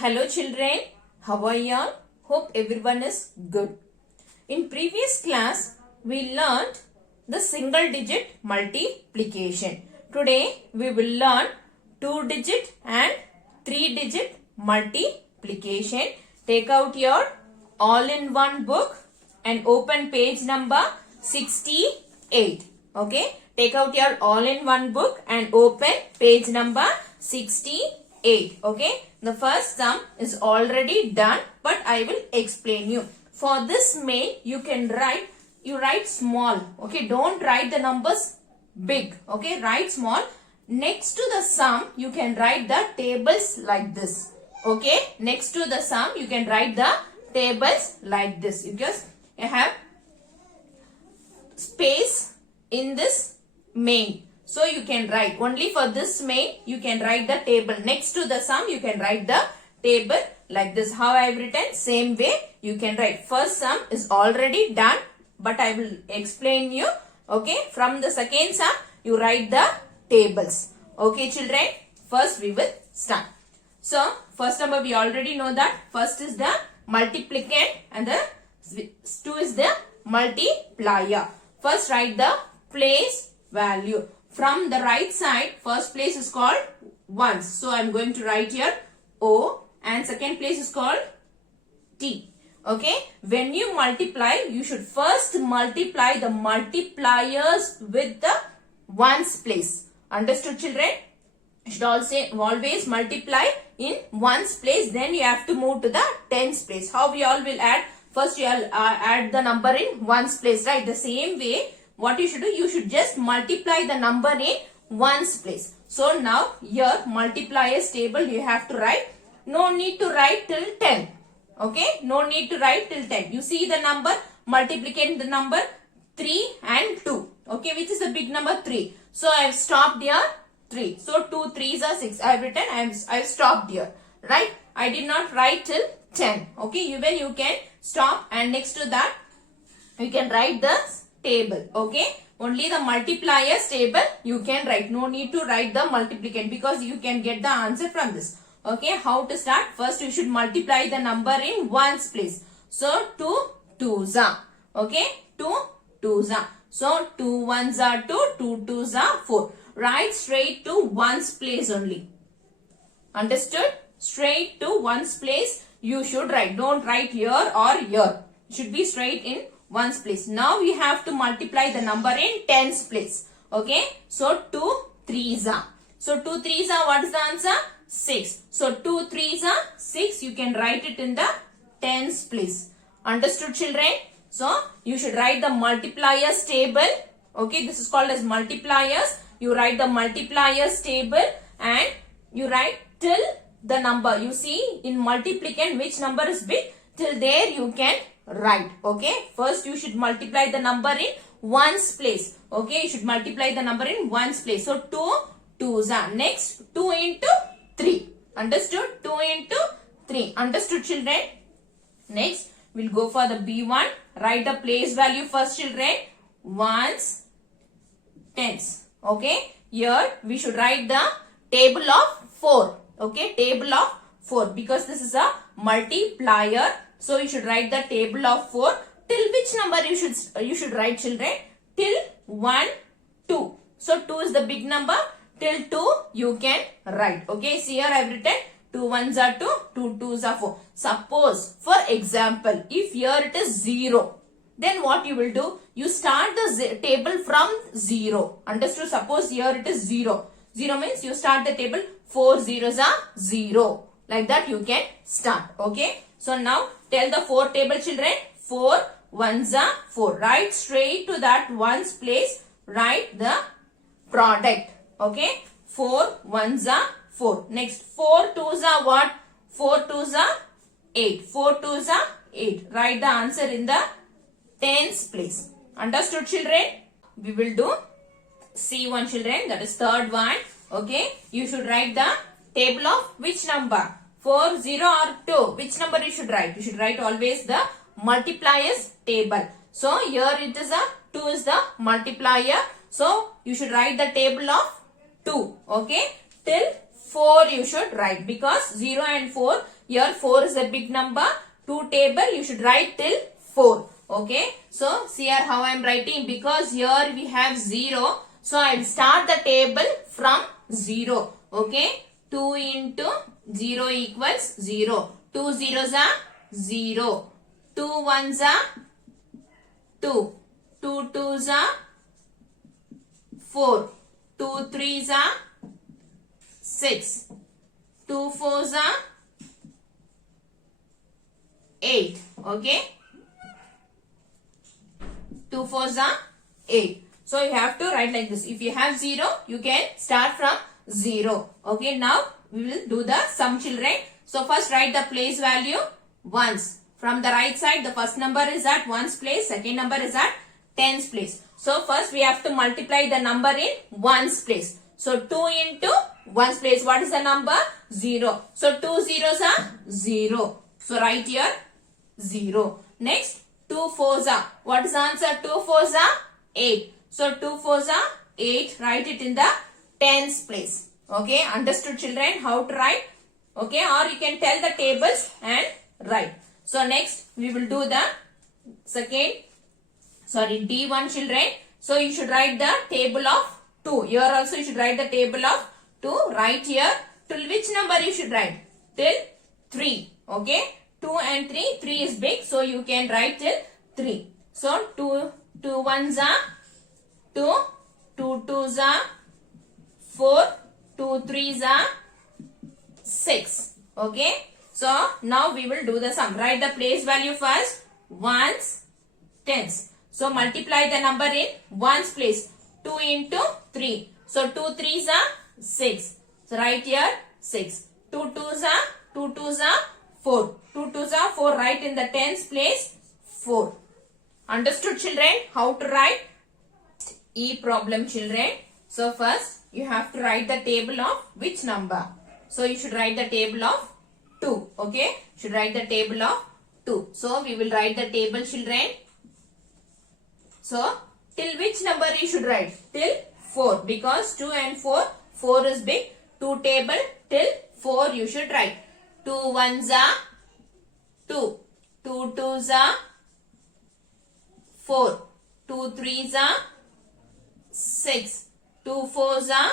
Hello children, how are you all? Hope everyone is good. In previous class, we learned the single digit multiplication. Today, we will learn 2-digit and 3-digit multiplication. Take out your all-in-one book and open page number 68. Okay, take out your all-in-one book and open page number 68. Okay, the first sum is already done, but I will explain you. For this main, you write small. Okay, don't write the numbers big. Okay, write small. Next to the sum, you can write the tables like this. Okay, next to the sum, you can write the tables like this because you have space in this main. So you can write only for this main, you can write the table. Next to the sum, you can write the table like this. How I have written, same way you can write. First sum is already done, but I will explain you. Okay, from the second sum, you write the tables. Okay children, first we will start. So first number we already know that first is the multiplicand and the 2 is the multiplier. First write the place value. From the right side, first place is called ones. So I am going to write here O and second place is called T. Okay. When you multiply, you should first multiply the multipliers with the ones place. Understood children? You should also always multiply in ones place. Then you have to move to the tens place. How we all will add? First you will add the number in ones place, right? The same way, what you should do, you should just multiply the number in ones place. So now here multipliers table you have to write. No need to write till 10. Okay, no need to write till 10. You see the number, multiplicate the number 3 and 2. Okay, which is the big number 3. So I have stopped here 3. So 2 3s are 6. I have written, I have stopped here. Right? I did not write till 10. Okay, even you can stop and next to that you can write the table. Okay, only the multipliers table you can write. No need to write the multiplicand because you can get the answer from this. Okay, how to start? First you should multiply the number in ones place. So 2 2s are. Okay, 2 2s are. So 2 1s are 2, 2 2s are 4. Write straight to ones place only. Understood? Straight to ones place you should write. Don't write here or here. It should be straight in ones place. Now we have to multiply the number in tens place. Okay. So 2 3s are. So 2 3s are, what is the answer? 6. So 2 3s are 6. You can write it in the tens place. Understood children? So you should write the multipliers table. Okay. This is called as multipliers. You write the multipliers table and you write till the number. You see in multiplicand which number is big, till there you can write. Okay, first you should multiply the number in ones place. Okay, you should multiply the number in ones place. So 2 2s are. Next 2 into 3. Understood? 2 into 3. Understood children? Next we'll go for the B1. Write the place value first children. Ones, tens. Okay, here we should write the table of 4. Okay, table of 4 because this is a multiplier. So you should write the table of 4. Till which number you should write children? Till 1 2. So 2 is the big number. Till 2 you can write. Okay, see here I have written 2 1s are 2, 2 2s are 4. Suppose for example, if here it is 0, then what you will do? You start the table from 0. Understood? Suppose here it is 0. 0 means you start the table 4 zeros are 0. Like that you can start. Okay. So now tell the 4 table children. 4 1s are 4. Write straight to that ones place. Write the product. Okay. 4 1s are 4. Next 4 2s are what? 4 2s are 8. 4 2s are 8. Write the answer in the tens place. Understood children? We will do C1 children. That is third one. Okay. You should write the table of which number? 4, 0 or 2. Which number you should write? You should write always the multipliers table. So here it is a 2 is the multiplier. So you should write the table of 2. Okay. Till 4 you should write, because 0 and 4, here 4 is a big number. To table you should write till 4. Okay, so see here how I am writing, because here we have 0, so I will start the table from 0. Okay, 2 into 0 equals 0. 2 zeros are 0. 2 ones are 2. 2 twos are 4. 2 threes are 6. 2 fours are 8. Okay, 2 fours are 8. So you have to write like this. If you have 0, you can start from 0. Okay, now we will do the sum, children. So first write the place value ones. From the right side, the first number is at ones place, second number is at tens place. So first we have to multiply the number in ones place. So 2 into ones place, what is the number? 0. So 2 zeros are 0. So write here 0. Next 2 fours are, what is the answer? 2 fours are 8. So 2 fours are 8. Write it in the tens place. Okay, understood, children, how to write? Okay, or you can tell the tables and write. So next we will do the D1, children. So you should write the table of 2. Here also you should write the table of 2. Write here till which number you should write? Till 3. Okay, 2 and 3. 3 is big, so you can write till 3. So 2 ones are 2. 2 twos are 4. 2 threes are 6. Okay, so now we will do the sum. Write the place value first. Ones, tens. So multiply the number in ones place. 2 into 3. So 2 threes are 6. So write here 6. 2 twos are 4. 2 twos are 4. Write in the tens place 4. Understood, children, how to write? E problem, children. So first you have to write the table of which number? So you should write the table of 2. Okay, should write the table of 2. So we will write the table, children. So till which number you should write? Till 4, because 2 and 4, 4 is big. 2 table till 4 you should write. 2 ones are 2. 2 twos are 4. 2 threes are 6. 2 fours are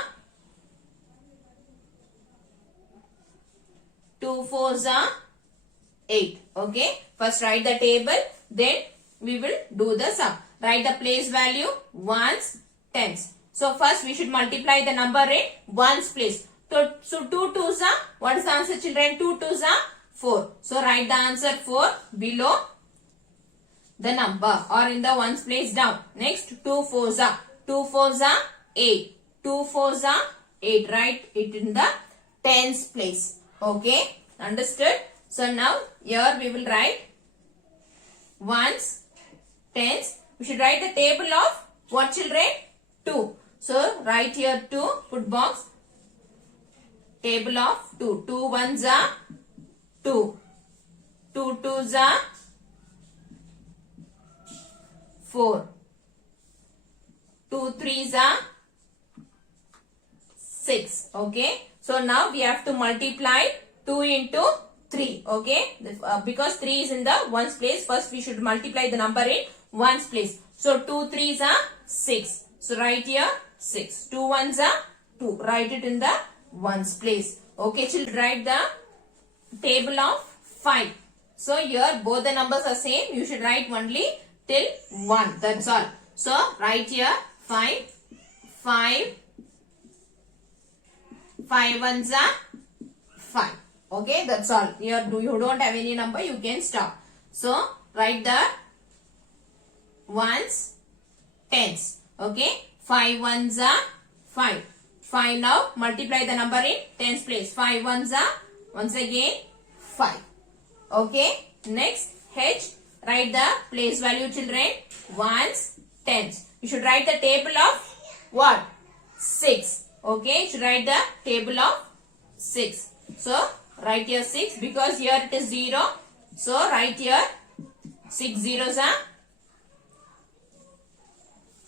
8. Okay, first write the table, then we will do the sum. Write the place value ones, tens. So first we should multiply the number in ones place. So 2 twos are, what is the answer, children? 2 twos are 4. So write the answer 4 below the number or in the ones place down. Next 2 fours are 8. 2 fours are 8. Write it in the tens place. Okay, understood? So now here we will write ones, tens. We should write the table of what, children? 2. So write here 2, put box. Table of 2. 2 ones are 2. 2 twos are 4. 2 threes are 6. Okay, so now we have to multiply 2 into 3. Okay, because 3 is in the ones place, first we should multiply the number in ones place. So 2 threes are 6. So write here 6. 2 ones are 2. Write it in the ones place. Okay, children, write the table of 5. So here both the numbers are same. You should write only till 1. That's all. So write here 5. 5 ones are 5. Okay, that's all. Here you don't have any number, you can stop. So write the ones, tens. Okay, 5 ones are 5. 5 now multiply the number in tens place. 5 ones are once again 5. Okay, next H, write the place value, children. Ones, tens. You should write the table of what? 6. Okay, you should write the table of 6. So write here 6 because here it is 0. So write here 6 zeros are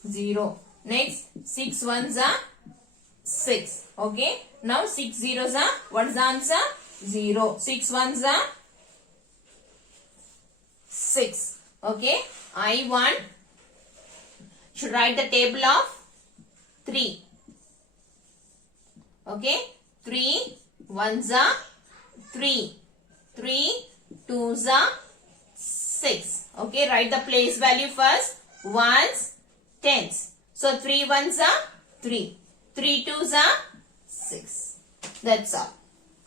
0. Next 6 ones are 6. Okay, Now 6 zeros are, what is the answer? 0. 6 ones are 6. Okay. I1 should write the table of 3. Okay. 3 ones are 3. 3 twos are 6. Okay. Write the place value first. Ones, tens. So 3 ones are 3. 3 twos are 6. That's all.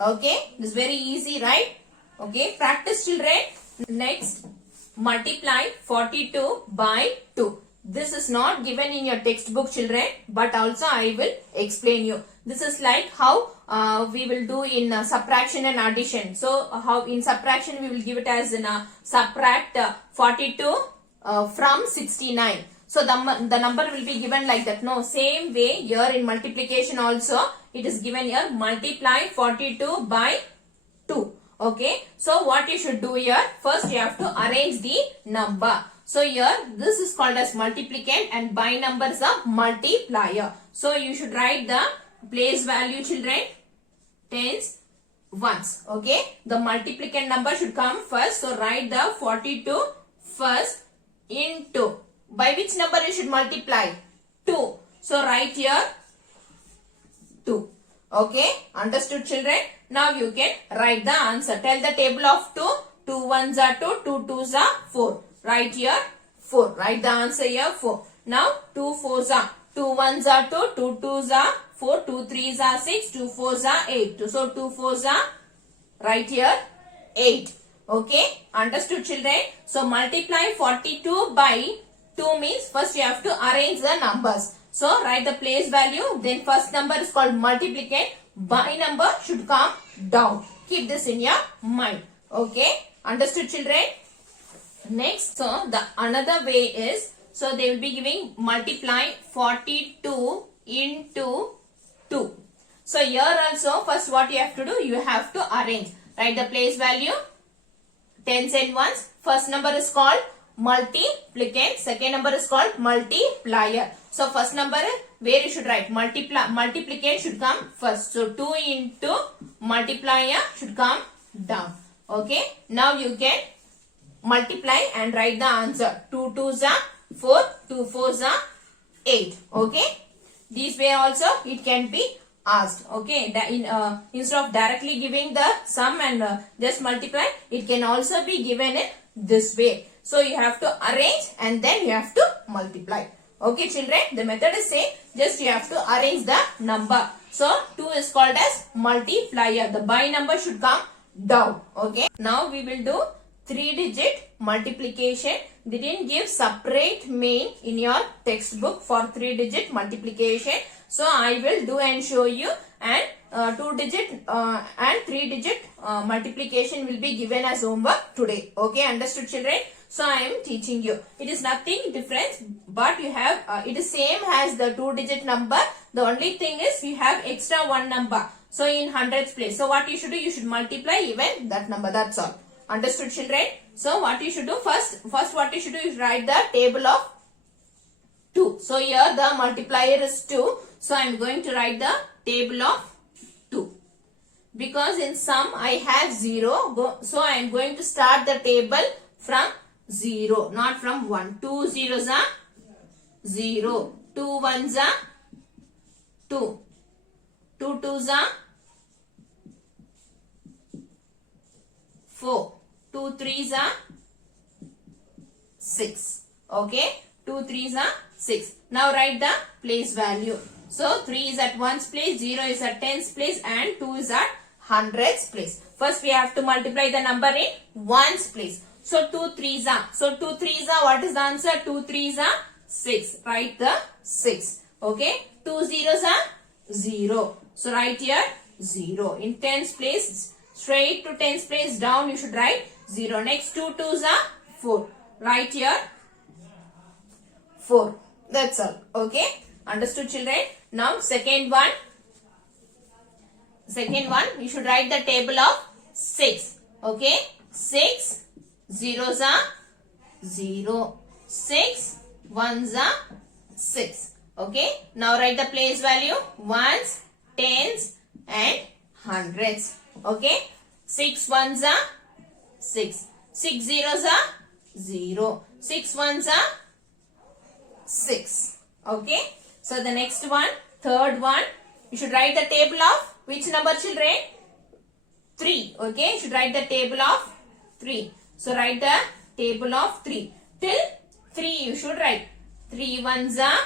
Okay. This is very easy, right? Okay. Practice, children. Next, multiply 42 by 2. This is not given in your textbook, children, but also I will explain you. This is like how we will do in subtraction and addition. So how in subtraction we will give it as in subtract 42 from 69. So the number will be given like that. No, same way here in multiplication also it is given here, multiply 42 by 2. Okay, so what you should do here, first you have to arrange the number. So here this is called as multiplicand and by numbers are multiplier. So you should write the place value, children, tens, ones. Okay, the multiplicand number should come first. So write the 42 first into, by which number you should multiply? 2. So write here 2. Okay, understood, children? Now you can write the answer. Tell the table of 2. 2 ones are 2, 2 twos are 4. Write here 4. Write the answer here 4. Now 2 fours are, 2 ones are 2, 2 twos are 4, 2 threes are 6, 2 fours are 8. So 2 fours are, write here 8. Okay, understood, children? So multiply 42 by 2 means first you have to arrange the numbers. So write the place value, then first number is called multiplicand, by number should come down. Keep this in your mind. Okay, understood, children? Next, so the another way is, so they will be giving multiply 42 into 2. So here also first what you have to do, you have to arrange. Write the place value, tens and ones. First number is called multiplicand, second number is called multiplier. So first number, where you should write multiplicand should come first. So 2 into multiplier should come down. Okay, now you can multiply and write the answer. 2 twos are 4, 2 fours are 8. Okay, this way also it can be asked. Okay, instead of directly giving the sum and just multiply, it can also be given in this way. So you have to arrange and then you have to multiply. Okay, children, the method is same, just you have to arrange the number. So 2 is called as multiplier. The by number should come down. Okay, now we will do 3-digit multiplication. They didn't give separate main in your textbook for 3-digit multiplication. So I will do and show you, and 2-digit and 3-digit multiplication will be given as homework today. Okay, understood, children? So I am teaching you. It is nothing different, but you have it is same as the 2-digit number. The only thing is you have extra one number. So in hundreds place. So what you should do, you should multiply even that number. That's all. Understood, children? So what you should do first what you should do is write the table of 2. So here the multiplier is 2. So I am going to write the table of 2. Because in sum I have 0. So I am going to start the table from 0, not from 1. 2 zeros are 0. 2 ones are 2. 2 twos are 4. 2 threes are 6. Okay, 2 threes are 6. Now write the place value. So 3 is at ones place, 0 is at tens place, and 2 is at hundreds place. First we have to multiply the number in ones place. So 2 threes are. So 2 threes are, what is the answer? 2 threes are 6. Write the 6. Okay. 2 zeros are 0. So write here 0. In tens place, straight to tens place down you should write 0. Next 2 twos are 4. Write here 4. That's all. Okay. Understood, children? Now second one. You should write the table of 6. Okay. 6 zeros are 0. 6 ones are 6. Okay. Now write the place value. Ones, tens, and hundreds. Okay. 6 ones are 6. 6 zeros are 0. 6 ones are 6. Okay. So the next one, third one, you should write the table of which number, children? 3. Okay. You should write the table of 3. So write the table of 3. Till 3 you should write. 3 ones are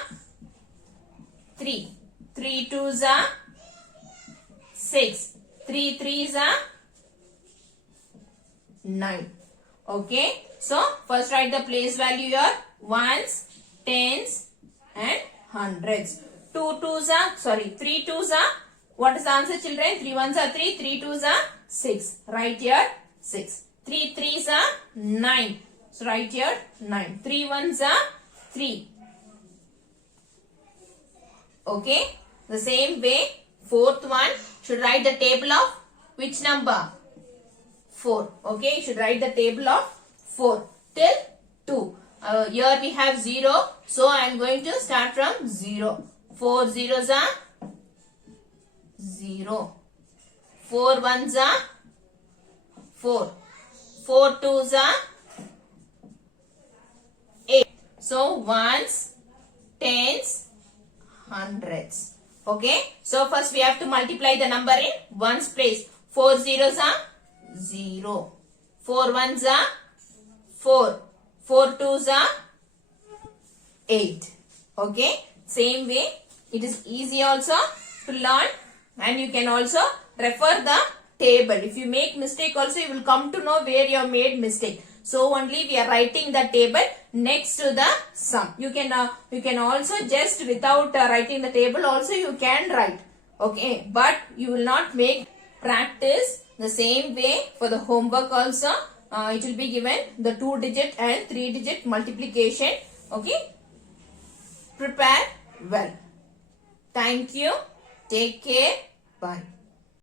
3. 3 twos are 6. 3 threes are 9. Okay. So first write the place value here. Ones, tens and hundreds. 3 twos are, what is the answer, children? 3 ones are 3. 3 twos are 6. Write here 6. 3 threes are 9. So write here 9. 3 ones are 3. Okay. The same way, fourth one, should write the table of which number? 4. Okay. You should write the table of 4 till 2. Here we have 0. So I am going to start from 0. 4 zeros are 0. 4 ones are 4. 4 twos are 8. So ones, tens, hundreds. Okay. So first we have to multiply the number in ones place. 4 zeros are 0. 4 ones are 4. 4 twos are 8. Okay. Same way, it is easy also to learn, and you can also refer the table. If you make mistake also, you will come to know where you have made mistake. So only we are writing the table next to the sum. You can also just without writing the table also you can write. Okay, but you will not make practice the same way for the homework also. It will be given the 2-digit and 3-digit multiplication. Okay, prepare well. Thank you. Take care. Bye.